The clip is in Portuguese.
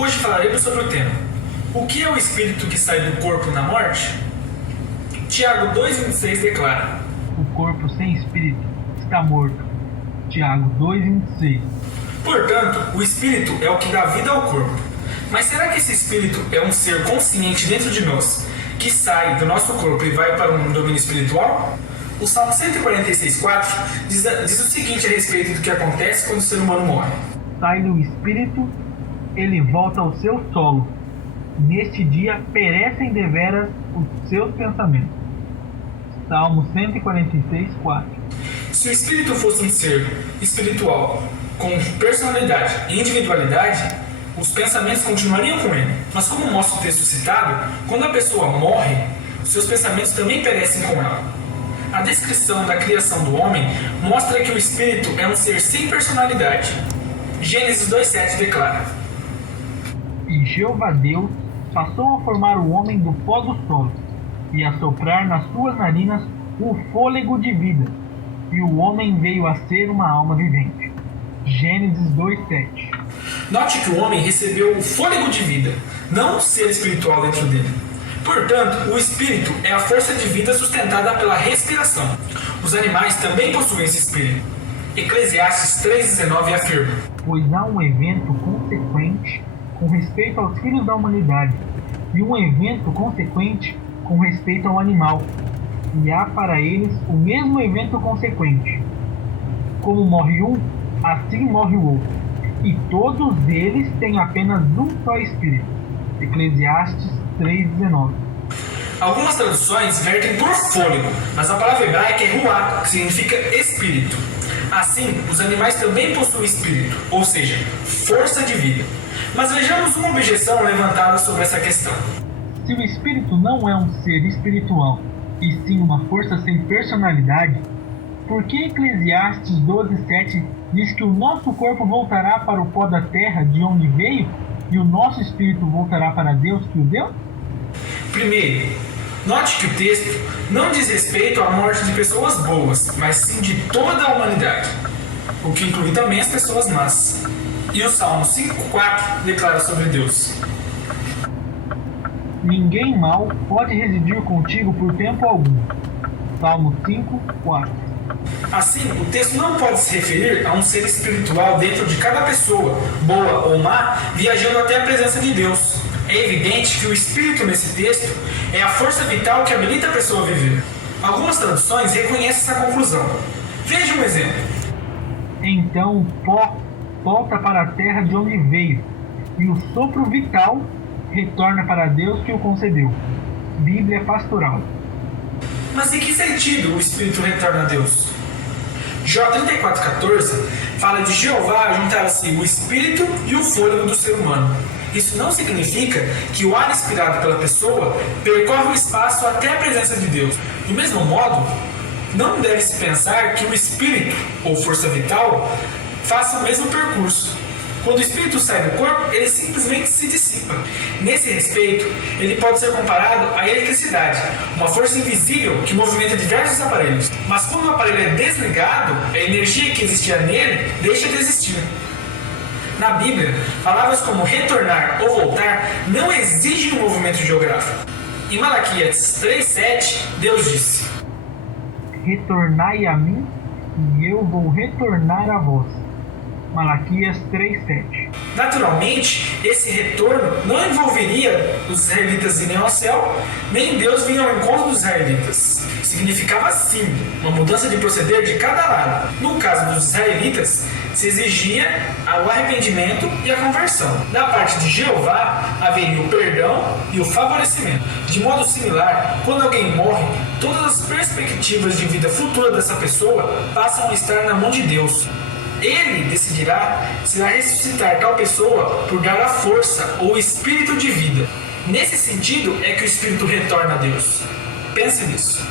Hoje falaremos sobre o tema: o que é o espírito que sai do corpo na morte? Tiago 2,26 declara: O corpo sem espírito está morto. Tiago 2,26. Portanto, o espírito é o que dá vida ao corpo. Mas será que esse espírito é um ser consciente dentro de nós, que sai do nosso corpo e vai para um domínio espiritual? O Salmo 146,4 diz o seguinte a respeito do que acontece quando o ser humano morre: Sai do espírito, ele volta ao seu solo. Neste dia perecem deveras os seus pensamentos. Salmo 146,4. Se o espírito fosse um ser espiritual com personalidade e individualidade, os pensamentos continuariam com ele. Mas como mostra o texto citado, quando a pessoa morre, seus pensamentos também perecem com ela. A descrição da criação do homem mostra que o espírito é um ser sem personalidade. Gênesis 2,7 declara: E Jeová Deus passou a formar o homem do pó do solo, e a soprar nas suas narinas o fôlego de vida, e o homem veio a ser uma alma vivente. Gênesis 2,7. Note que o homem recebeu o fôlego de vida, não o ser espiritual dentro dele. Portanto, o espírito é a força de vida sustentada pela respiração. Os animais também possuem esse espírito. Eclesiastes 3,19 afirma: Pois há um evento consequente com respeito aos filhos da humanidade, e um evento consequente com respeito ao animal, e há para eles o mesmo evento consequente. Como morre um, assim morre o outro, e todos eles têm apenas um só espírito. Eclesiastes 3,19. Algumas traduções vertem por fôlego, mas a palavra hebraica é ruá, que significa espírito. Assim, os animais também possuem espírito, ou seja, força de vida. Mas vejamos uma objeção levantada sobre essa questão. Se o espírito não é um ser espiritual, e sim uma força sem personalidade, por que Eclesiastes 12,7 diz que o nosso corpo voltará para o pó da terra de onde veio, e o nosso espírito voltará para Deus que o deu? Primeiro, note que o texto não diz respeito à morte de pessoas boas, mas sim de toda a humanidade, o que inclui também as pessoas más. E o Salmo 5,4 declara sobre Deus: Ninguém mau pode residir contigo por tempo algum. Salmo 5,4. Assim, o texto não pode se referir a um ser espiritual dentro de cada pessoa, boa ou má, viajando até a presença de Deus. É evidente que o espírito nesse texto é a força vital que habilita a pessoa a viver. Algumas traduções reconhecem essa conclusão. Veja um exemplo. Então o pó volta para a terra de onde veio, e o sopro vital retorna para Deus que o concedeu. Bíblia Pastoral. Mas em que sentido o espírito retorna a Deus? Jó 34,14 fala de Jeová juntar a si o espírito e o fôlego do ser humano. Isso não significa que o ar inspirado pela pessoa percorre o espaço até a presença de Deus. Do mesmo modo, não deve-se pensar que o espírito, ou força vital, faça o mesmo percurso. Quando o espírito sai do corpo, ele simplesmente se dissipa. Nesse respeito, ele pode ser comparado à eletricidade, uma força invisível que movimenta diversos aparelhos. Mas quando o aparelho é desligado, a energia que existia nele deixa de existir. Na Bíblia, palavras como retornar ou voltar não exigem um movimento geográfico. Em Malaquias 3,7, Deus disse: Retornai a mim, e eu vou retornar a vós. Malaquias 3,7. Naturalmente, esse retorno não envolveria os israelitas irem ao céu, nem Deus vir ao encontro dos israelitas. Significava sim uma mudança de proceder de cada lado. No caso dos israelitas, se exigia o arrependimento e a conversão. Da parte de Jeová, haveria o perdão e o favorecimento. De modo similar, quando alguém morre, todas as perspectivas de vida futura dessa pessoa passam a estar na mão de Deus. Ele decidirá se vai ressuscitar tal pessoa por dar a força ou espírito de vida. Nesse sentido é que o espírito retorna a Deus. Pense nisso.